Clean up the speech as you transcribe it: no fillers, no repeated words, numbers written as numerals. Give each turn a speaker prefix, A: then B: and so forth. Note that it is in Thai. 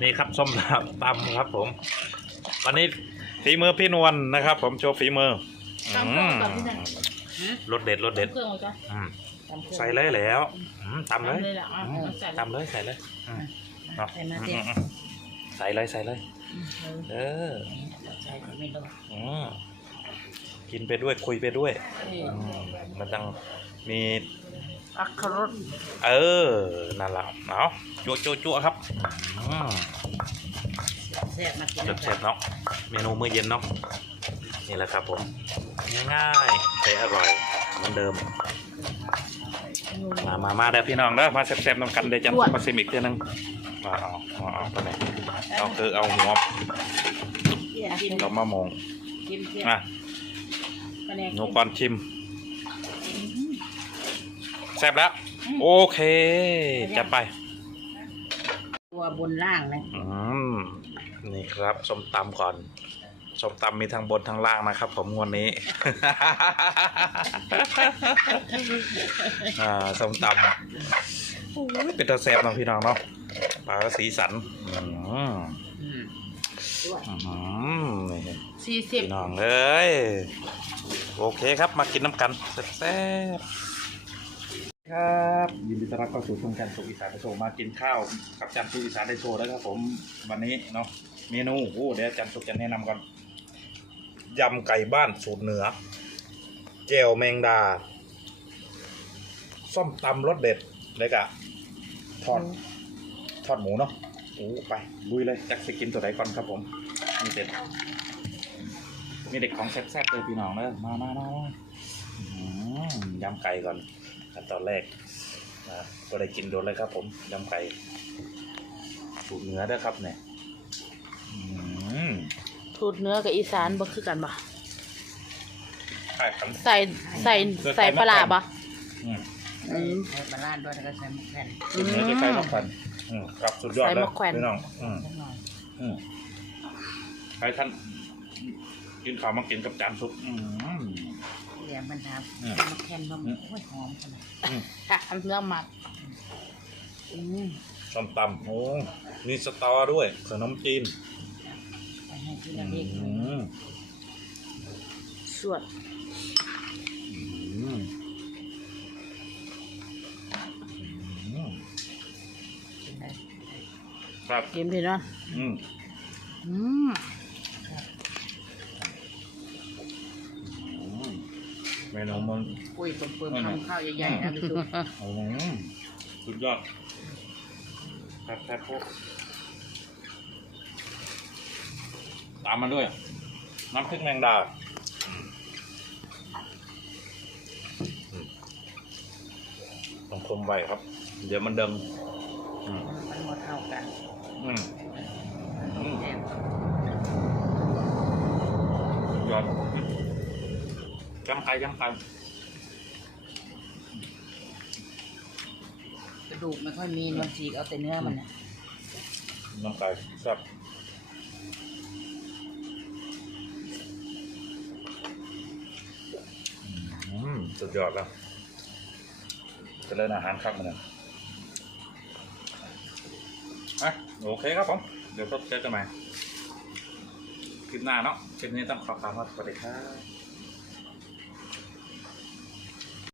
A: นี่ครับส้มตำครับผมวันนี้ฝีมือพี่นวลนะครับผมโชว์ฝีมือ
B: ตำเครื่องก่อนพี่นะ
A: รสเด็ดรสเด็ด
B: เครื่องก่อนจ้ะ
A: ใส่เลยแล้วตำเลย
B: แหละอ่ะใส่
A: ตำเลยใส่เลยเนาะ
B: ใส่มาเต็ม
A: ใส่เลยใส่เลยเออ
B: ใส่ไม่ลง
A: กินไปด้วยคุยไปด้วยมันต้องมี
B: อักขรส
A: นั่นแหละเอาจั่วครับ
B: แซ่บมากิน
A: เสร็จเนาะเมนูมื้อเย็นเนาะนี่แหละครับผมง่ายๆแต่อร่อยเหมือนเดิมมาเด้อพี่น้องเด้อมาแซ่บๆน้ำกันเดี๋ยวจะมาซิมอีกเทีนึงเอาไปไหนเอาหัวเรามามอง
B: กินเที่ย
A: หนูก่อนชิมแซ่บแล้วโอเคจะไป
B: ตัวบนล่างเลย
A: นี่ครับส้มตำก่อนส้มตำมีทั้งบนทั้งล่างนะครับผมงวดนี้ ส้มตำเป็นตาแซ่บน้องพี่น้องเนาะปลาสีสัน
B: 40
A: พี่น้องเอ้ยโอเคครับมากินน้ำกันแซ่บครับยินดีต้อนรับเข้าสู่ช่องจันทร์สุขอีสานได้โชว์มากินข้าวกับจันทร์สุขอีสานได้โชว์แล้วครับผมวันนี้เนาะเมนูเดี๋ยวจันทร์สุขจะแนะนำก่อนยำไก่บ้านสูตรเหนือแจ่วแมงดาส้มตำรสเด็ดเลยกะทอดหมูเนาะไปลุยเลยจักจะกินตัวไหนก่อนครับผมนี่เด็ดมีเด็กของแซ่บๆเลยพี่น้องเนอะมายำไก่ก่อนขั้นตอนแรกก็ได้กินโดนเลยครับผมยำไก่สูตรเนื้อด้วยครับเนี่ย
B: สูตรเนื้อกับอีสานบ่คือกันบ่
A: ใส่
B: ใส่ปลาบ่
C: ใส่ปลาด้วยแล้วก็ใส่มะแขวน
A: สูตรเนื้อจะใส่มะแขวนครับสุดยอดเลยพี่น้องใครท่านกินข้าวมากินกับจานซุป
C: เดี๋ยวมันทำมะแขวนมันโอ้ยหอมขนาด
B: ทำเนื้อหมัก
A: ส้มตำมีสตอด้วยขนมจีน
C: ให้ที่ละเล็ก
B: สวด
A: ครับ
B: กินพี่น้อง
A: เมนูมัน
C: ปุ้ยเปิ่มๆทำข้าวใหญ่ๆนะพี่ตุ๊ก
A: สุดยอดแซ่บตามมาด้วยน้ำพริกแมงดาต้องคมไว้ครับเดี๋ยวมันเดิม
C: มันหมดเท่ากัน
A: ยอดจังไก่
C: กระดูกไม่ค่อยมีมันฉีกเอาแต่เนื้อมันนะ
A: น้ำไก่แซ่บสุดยอดแล้วจะเล่นอาหารครับมันนะโอเคครับผมเดี๋ยวพบเจอกันใหม่คลิปหน้าเนาะคลิปนี้ต้องขอคำว่าสวัสดีครับ